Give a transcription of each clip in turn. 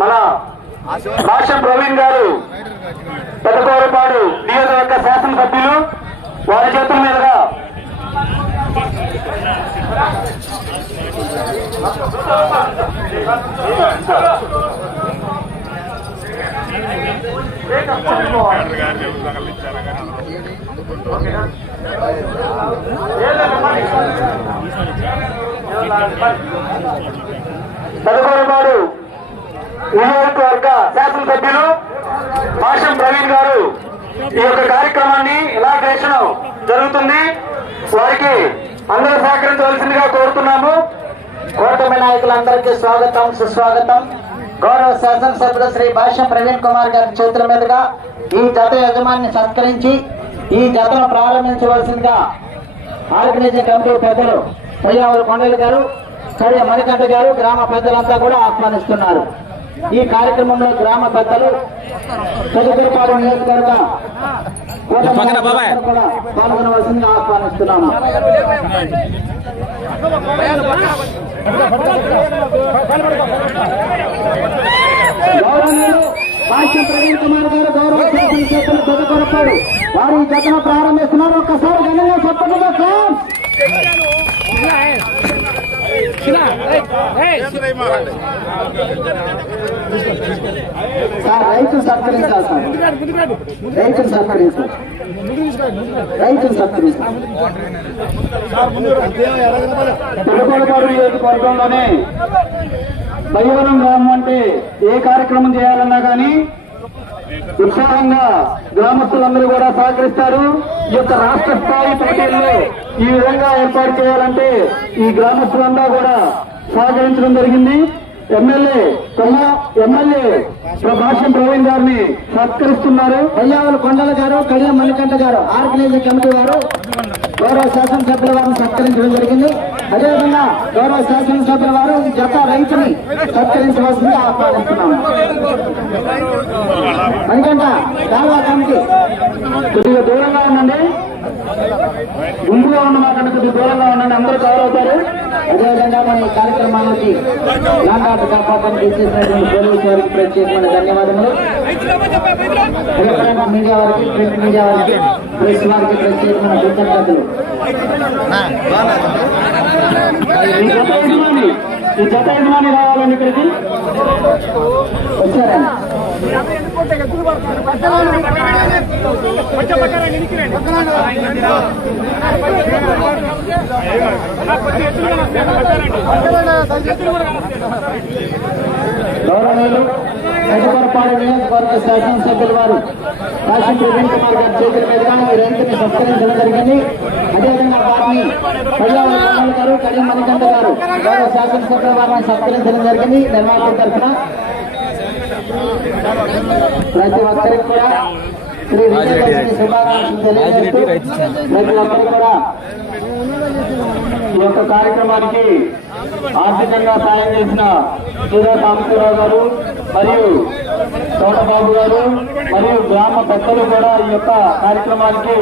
మన భాష్యం ప్రవీణ్ గారు పెద్దకోరపాడు నియోజకవర్గ శాసనసభ్యులు వారి చేతుల మీదుగా. పెద్దకోరపాడు నియోజకవర్గ శాసనసభ్యులు భాష్యం ప్రవీణ్ గారు. ఈ యొక్క కార్యక్రమాన్ని ఇలాగ్రేషన్ జరుగుతుంది. వారికి అందరూ సహకరించవలసిందిగా కోరుతున్నాము. కూటమి నాయకులందరికీ స్వాగతం సుస్వాగతం. గౌరవ శాసనసభ్యులు శ్రీ భాష్యం ప్రవీణ్ కుమార్ గారి చేతుల మీదుగా ఈ జత యజమాన్ని సత్కరించి ఈ జతను ప్రారంభించవలసిందిగా ఆర్గనైజింగ్ కమిటీ పెద్దలు పయ్యావుల కొండలు గారు కడియ మణికంఠ గారు గ్రామ పెద్దలంతా కూడా ఆహ్వానిస్తున్నారు. ఈ కార్యక్రమంలో గ్రామ పెద్దలు తదుపరిపాడు నియోజకవర్గ పాల్గొనవలసిందిగా ఆహ్వానిస్తున్నాము. గౌరవనీయులు భాష్యం ప్రవీణ్ కుమార్ గారు గౌరవ శాసనసభ్యులు తదుపరిపాడు వారు ఈ జతను ప్రారంభిస్తున్నారు. ఒక్కసారి ఘనంగా చెప్పకుండా సార్ రైతులు సత్కరించాలి సార్. రైతులు సత్కరించాలి. రైతులు సత్కరించాలి. నియోజకవర్గంలోనే దైవనం గ్రామం అంటే ఏ కార్యక్రమం చేయాలన్నా కానీ ఉత్సాహంగా గ్రామస్తులందరూ కూడా సహకరిస్తారు. ఈ యొక్క రాష్ట్ర స్థాయి పోటీల్లో ఈ విధంగా ఏర్పాటు చేయాలంటే ఈ గ్రామస్తులంతా కూడా సహకరించడం జరిగింది. ఎమ్మెల్యే కొమ్మ ఎమ్మెల్యే ప్రభాషం ప్రవీణ్ గారిని సత్కరిస్తున్నారు. పయ్యావుల కొండల గారు కడియ మణికంఠ గారు ఆర్గనైజింగ్ కమిటీ వారు. గౌరవ శాసనసభ్యుల వారిని సత్కరించడం జరిగింది. అదేవిధంగా గౌరవ శాసనసభ్యుల వారు జత రైతుని సత్కరించవలసింది ఆహ్వానిస్తున్నాము. ఎందుకంటే కాలువ కమిటీ కొద్దిగా దూరంగా ఉండండి. గుంపుగా ఉన్న మాకన్నా కొద్దిగా దూరంగా ఉండండి అందరూ కవర్ అదేవిధంగా మన ఈ కార్యక్రమానికి లాండాట కాపాటం ఇచ్చేసినటువంటి పోలీసు వారికి ప్రత్యేకమైన ధన్యవాదములు. అదేవిధంగా మీడియా వారికి ప్రింట్ మీడియా వారికి ప్రెస్ వారికి ప్రత్యేకమైన కృతజ్ఞతలు. ఈ జత యజమాని ఈ జత యజమాని రావాలండి ఇక్కడికి వచ్చారండి. గౌరవనీయులు పెద్దపరపాడు నియోజకవర్గ శాసనసభ్యుల వారు కాశీ ప్రవీణ్ కుమార్ గారి చేతుల మీదుగా ఈ రైతుని సత్కరించడం జరిగింది. అదేవిధంగా వారిని పర్యావరణ గారు కళ్యాణ్ మణికంఠ గారు గౌరవ శాసనసభ్యుల వారిని సత్కరించడం జరిగింది. నిర్మాణం తరఫున ప్రతి ఒక్కరికి కూడా శ్రీ విజయదశమి శుభాకాంక్షలు ప్రతి ఒక్కరు కూడా ఈ యొక్క కార్యక్రమానికి ఆర్థికంగా సాయం చేసిన సూర్య సాంబశివరావు గారు మరియు తోటబాబు గారు మరియు గ్రామ పెద్దలు కూడా ఈ యొక్క కార్యక్రమానికి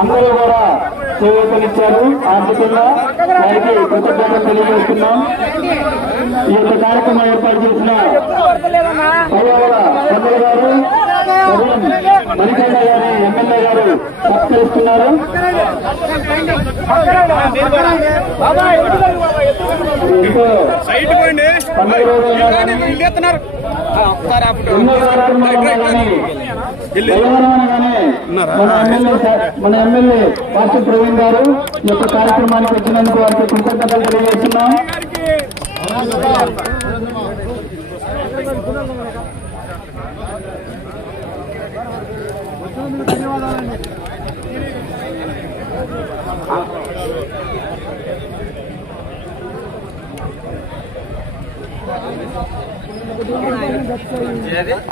అందరూ కూడా చేయూతనిచ్చారు. ఆర్థికంగా వారికి కృతజ్ఞతలు తెలియజేస్తున్నాం. ఈ యొక్క కార్యక్రమం ఏర్పాటు చేసిన గారు ఎమ్మెల్యే గారు సత్కరిస్తున్నారు పండుగ ఎమ్మెల్యే మన ఎమ్మెల్యే పార్టీ ప్రవీణ్ గారు ఈ యొక్క కార్యక్రమానికి వచ్చినందుకు వారికి కృతజ్ఞతలు తెలియజేస్తున్నాం.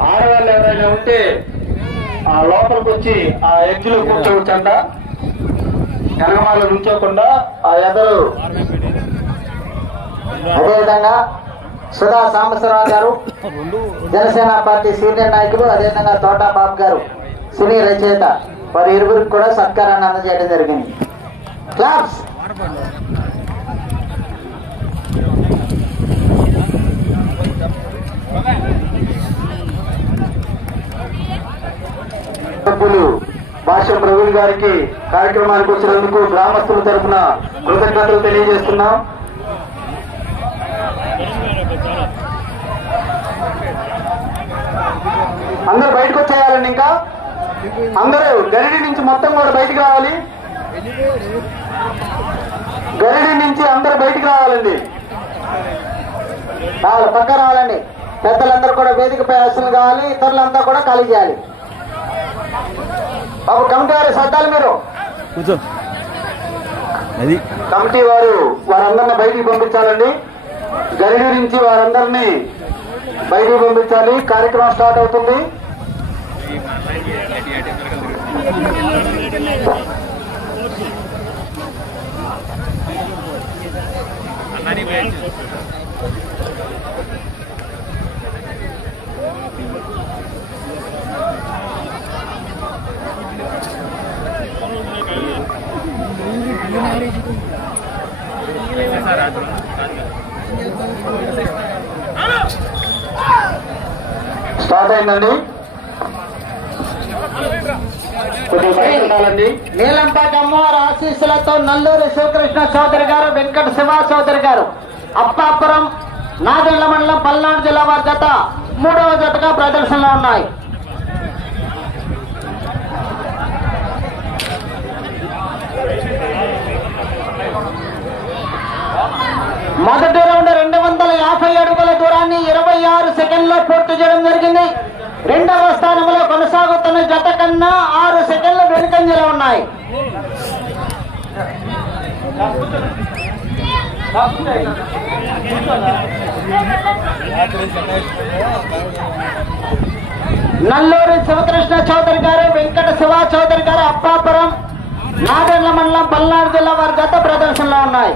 ఆడవాళ్ళు ఎవరైనా ఉంటే ఆ లోపలికి వచ్చి ఆ ఎడ్జ్ కూర్చోవచ్చంట. వెనకమాల నుంచోకుండా ఆ ఎదరు అదేవిధంగా సుధా సాంబశ్వరరావు గారు జనసేన పార్టీ సీనియర్ నాయకులు అదేవిధంగా తోటా బాబు గారు సినీ రచయిత. వారి ఇరువురికి కూడా సత్కారాన్ని అందజేయడం జరిగింది. క్లాప్స్! డబ్బులు ప్రవీణ్ గారికి కార్యక్రమానికి వచ్చినందుకు గ్రామస్తుల తరఫున కృతజ్ఞతలు తెలియజేస్తున్నాం. అందరూ బయటకు వచ్చేయాలండి ఇంకా? అందరూ గరిడి నుంచి మొత్తం కూడా బయటికి రావాలి. గరిడి నుంచి అందరూ బయటికి రావాలండి. రావాలి పక్క రావాలండి. పెద్దలందరూ కూడా వేదికపై ఆశలు కావాలి ఇతరులంతా కూడా ఖాళీ చేయాలి. బాబు కమిటీ వారి సర్దాలు మీరు? కమిటీ వారు వారందరిని బయటికి పంపించాలండి. గరిడి నుంచి వారందరినీ బయటికి పంపించాలి. కార్యక్రమం స్టార్ట్ అవుతుంది. స్టార్ట్ అయిందండి? నీలంపాటి అమ్మవారి ఆశీస్సులతో నల్లూరి శివకృష్ణ చౌదరి గారు వెంకట శివ చౌదరి గారు. అప్పాపురం నాదెళ్ళ మండలం పల్నాడు జిల్లా వారి జత మూడవ జతగా ప్రదర్శనలో ఉన్నాయి మొదటి రౌండ్ రెండు వందల యాభై అడుగుల దూరాన్ని ఇరవై ఆరు సెకండ్లో పూర్తి చేయడం జరిగింది రెండవ స్థానంలో కొనసాగుతున్న జత కన్నా ఆరు సెకండ్లు వెనుకంజలో ఉన్నాయి. నల్లూరి శివకృష్ణ చౌదరి గారు వెంకట శివ చౌదరి గారు అప్పాపురం నాదెండ్ల మండలం పల్నాడు జిల్లా వారి గత ప్రదర్శనలో ఉన్నాయి.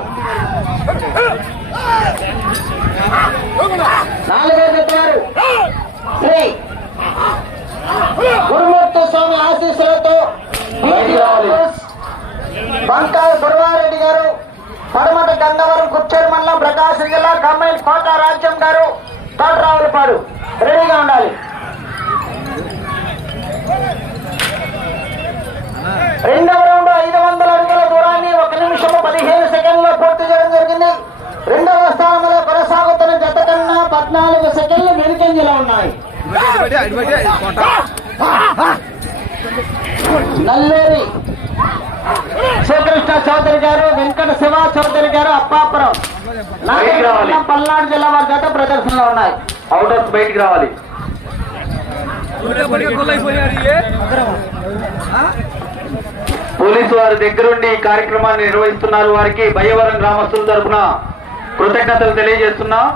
నాలుగో జత వారు. శ్రీ గురుమూర్తి స్వామి ఆశీస్సులతో బంకాయ గురువారెడ్డి గారు పడమట గంగవరం కుర్చేరు మండలం ప్రకాశం జిల్లా కమ్మైల్ కోట రాజ్యం గారు తోటరావులపాడు రెడీగా ఉండాలి. రెండవ రౌండ్ ఐదు వందల అడుగుల దూరాన్ని ఒక నిమిషము పదిహేను సెకండ్లో పూర్తి చేయడం జరిగింది రెండవ స్థానంలో కొనసాగుతున్న జత కన్నా పద్నాలుగు సెకండ్లు వెనుకంజలో ఉన్నాయి నల్లేరి. శ్రీకృష్ణ చౌదరి గారు వెంకట శివ చౌదరి గారు అప్పాపురం. పల్నాడు జిల్లా వారి జత ప్రదర్శనలో ఉన్నాయి. అవుటర్స్ బయటికి రావాలి. పోలీసు వారి దగ్గరుండి ఈ కార్యక్రమాన్ని నిర్వహిస్తున్నారు వారికి భయవరం గ్రామస్తుల తరఫున కృతజ్ఞతలు తెలియజేస్తున్నాం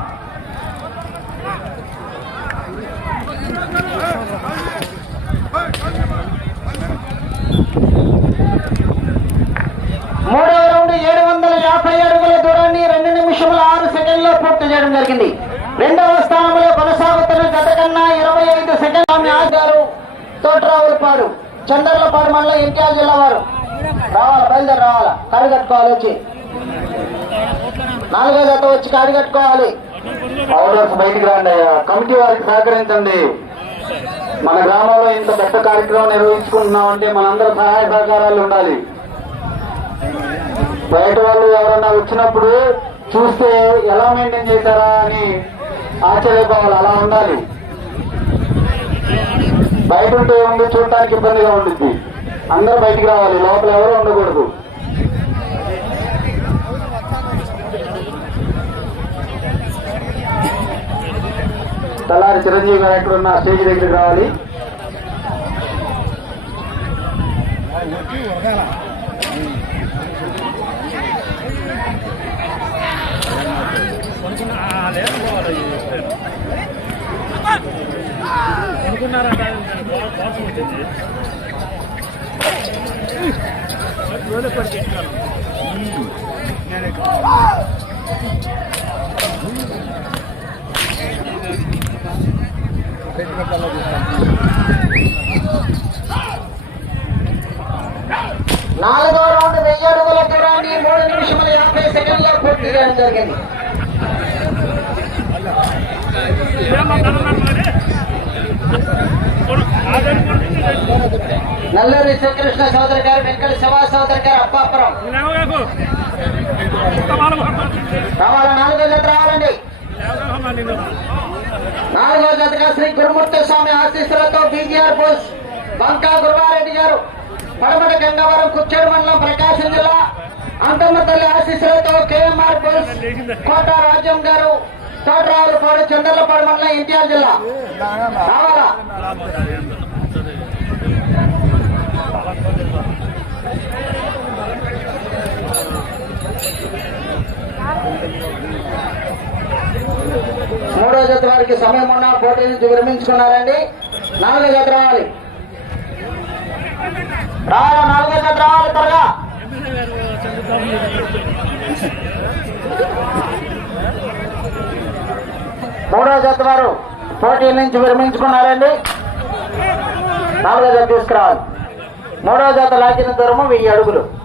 మూడవ రౌండ్ ఏడు వందల యాభై అడుగుల దూరాన్ని రెండు నిమిషముల ఆరు చేయడం జరిగింది. రెండవ స్థానంలో కొనసాగుతున్న గత కన్నా ఇరవై ఐదు సెకండ్ ఆమె ఆగారు తోటరావులపాడు చందర్లపాడు మండలం ఎన్టీఆర్ జిల్లా వారు. రావాలా? బయలుదేరి రావాలా? కాడి కట్టుకోవాలి వచ్చి. నాలుగో జత వచ్చి కాడి కట్టుకోవాలి అవుటర్స్ బయటికి రండి కమిటీ వారికి సహకరించండి. మన గ్రామంలో ఇంత పెద్ద కార్యక్రమం నిర్వహించుకుంటున్నామంటే మనందరూ సహాయ సహకారాలు ఉండాలి. బయట వాళ్ళు ఎవరన్నా వచ్చినప్పుడు చూస్తే ఎలా మెయింటైన్ చేశారా అని ఆశ్చర్యపోవాలి. అలా ఉండాలి. బయట ఉంటే ఏముంది చూడటానికి ఇబ్బందిగా ఉంటుంది అందరూ బయటికి రావాలి. లోపల ఎవరు ఉండకూడదు. తలారి చిరంజీవి గారు ఎక్కడున్న స్టేజ్ దగ్గరికి రావాలి. నాలుగో రౌండ్ వెయ్యి అడుగుల దూరాన్ని మూడు నిమిషముల యాభై సెకండ్లో పూర్తి చేయడం జరిగింది. నల్లూరి శ్రీకృష్ణ సోదరి గారు వెంకట శివా సోదరి గారు అప్పాపురం. రావాలా? నాలుగో జత రావాలండి. నాలుగో జతగా శ్రీ గురుమూర్తి స్వామి ఆశీస్సులతో బీజీఆర్ బోస్ బంకా గురువారెడ్డి గారు పడమట గంగవరం కుచ్చేడు మండలం ప్రకాశం జిల్లా అంతమ్మ తల్లి ఆశీస్సులతో కేఎంఆర్ బోస్ కోట రాజ్యం గారు తోటరావులపాడు చంద్రలపాడు మండలం ఎన్టీఆర్ జిల్లా. రావాలా? మూడో జత వారికి సమయం ఉన్న పోటీ నుంచి విరమించుకున్నారండి. నాలుగో జత రావాలి. రావాల నాలుగో జత రావాలి త్వరగా. మూడో జత వారు పోటీ నుంచి విరమించుకున్నారండి. నాలుగో జత తీసుకురావాలి. మూడో జత లాగిన దూరము వెయ్యి అడుగులు.